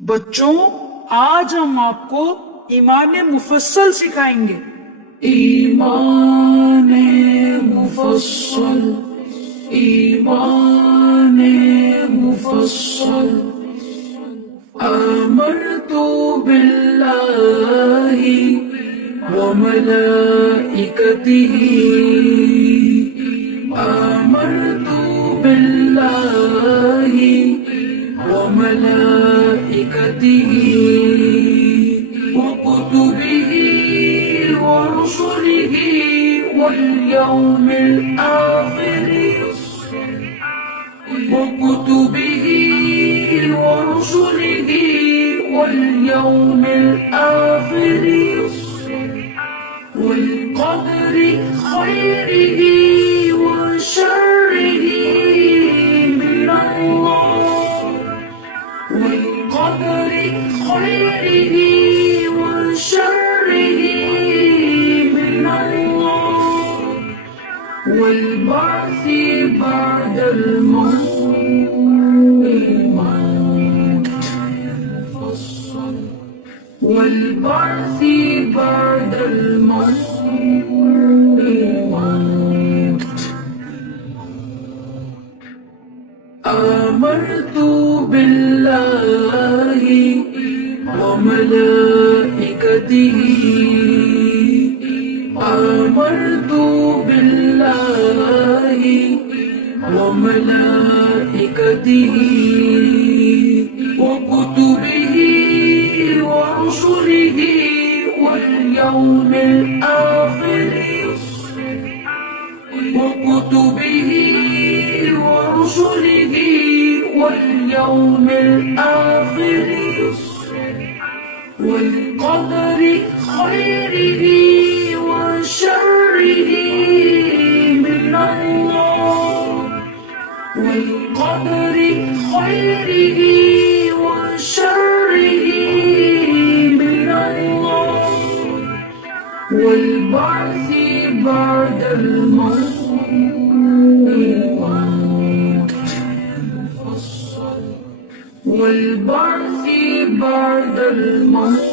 بچوں، آج ہم آپ کو ایمان مفصل سکھائیں گے۔ ایمان مفصل، ایمان مفصل، آمنت باللہ وملائکتہ، آمنت باللہ وملائکتہ وکتبہ ورسلہ والیوم الآخر، وكتبه ورسله واليوم الآخر والقدر خيره وشره من الله، والقدر خيره وشره من الله، والبعث بعد الموت، والبعث بعد الموت، آمنت بالله وملائكته، آمنت بالله وملائكته وكتبه ورسله واليوم الآخر، وكتبه ورسله واليوم الآخر والقدر خيره وشره من الله، والقدر خيره وشره من الله، والبعث بعد الموت، والبعث بعد الموت،